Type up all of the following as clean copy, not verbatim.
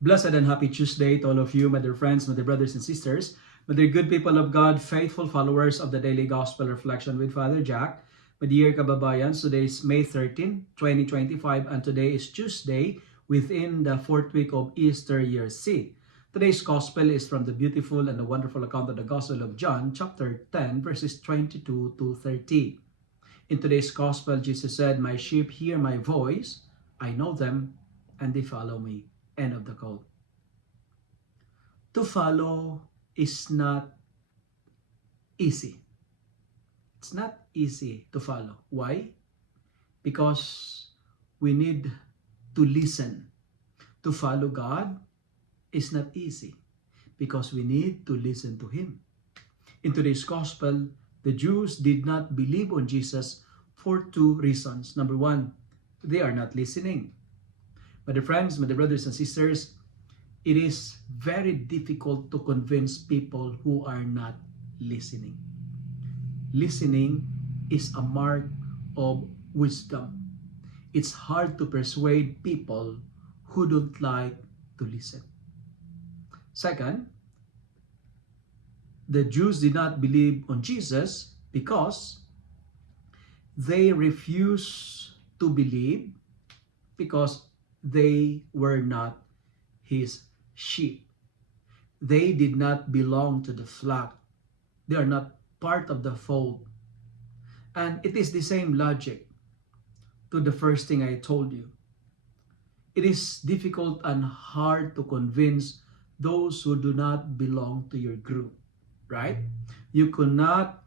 Blessed and happy Tuesday to all of you, my dear friends, my dear brothers and sisters, my dear good people of God, faithful followers of the Daily Gospel Reflection with Father Jack. My dear kababayans, today is May 13, 2025, and today is Tuesday within the fourth week of Easter year C. Today's Gospel is from the beautiful and the wonderful account of the Gospel of John, chapter 10, verses 22 to 30. In today's Gospel, Jesus said, "My sheep hear my voice, I know them, and they follow me." End of the quote. To follow is not easy. It's not easy to follow. Why? Because we need to listen. To follow God is not easy because we need to listen to Him. In today's Gospel, the Jews did not believe on Jesus for two reasons. Number one, they are not listening. My dear friends, my dear brothers and sisters, it is very difficult to convince people who are not listening. Listening is a mark of wisdom. It's hard to persuade people who don't like to listen. Second, the Jews did not believe on Jesus because they refused to believe because they were not His sheep. They did not belong to the flock. They are not part of the fold. And it is the same logic to the first thing I told you. It is difficult and hard to convince those who do not belong to your group, right? You cannot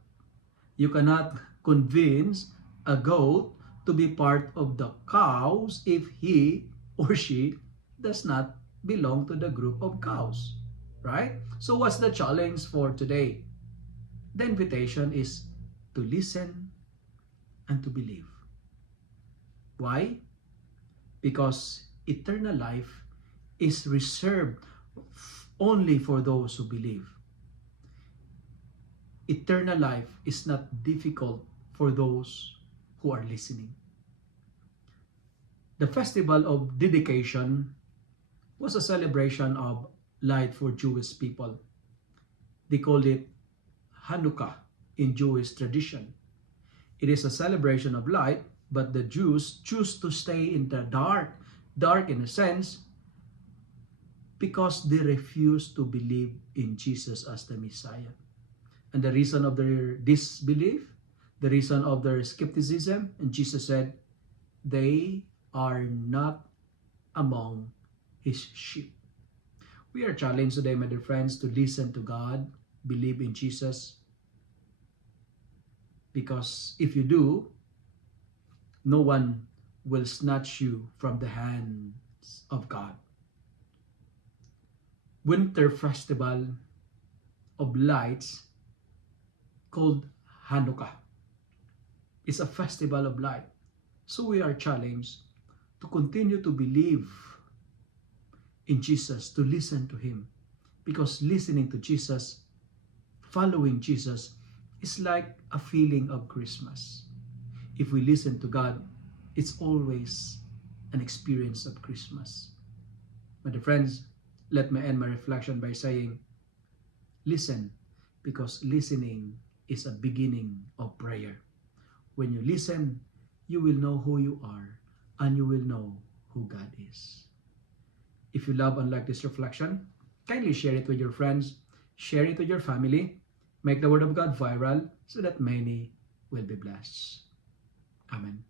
convince a goat to be part of the cows if he or she does not belong to the group of cows, right? So what's the challenge for today? The invitation is to listen and to believe. Why? Because eternal life is reserved only for those who believe. Eternal life is not difficult for those who are listening. The festival of dedication was a celebration of light for Jewish people. They called it Hanukkah in Jewish tradition. It is a celebration of light, but the Jews choose to stay in the dark in a sense, because they refuse to believe in Jesus as the Messiah. And the reason of their disbelief, the reason of their skepticism, and Jesus said, they are not among His sheep. We are challenged today, my dear friends, to listen to God, believe in Jesus, because if you do, no one will snatch you from the hands of God. Winter festival of lights called Hanukkah is a festival of light. So we are challenged to continue to believe in Jesus, to listen to Him, because listening to Jesus, following Jesus, is like a feeling of Christmas. If we listen to God, it's always an experience of Christmas. My dear friends, let me end my reflection by saying, listen, because listening is a beginning of prayer. When you listen, you will know who you are, and you will know who God is. If you love and like this reflection, kindly share it with your friends, share it with your family, make the Word of God viral so that many will be blessed. Amen.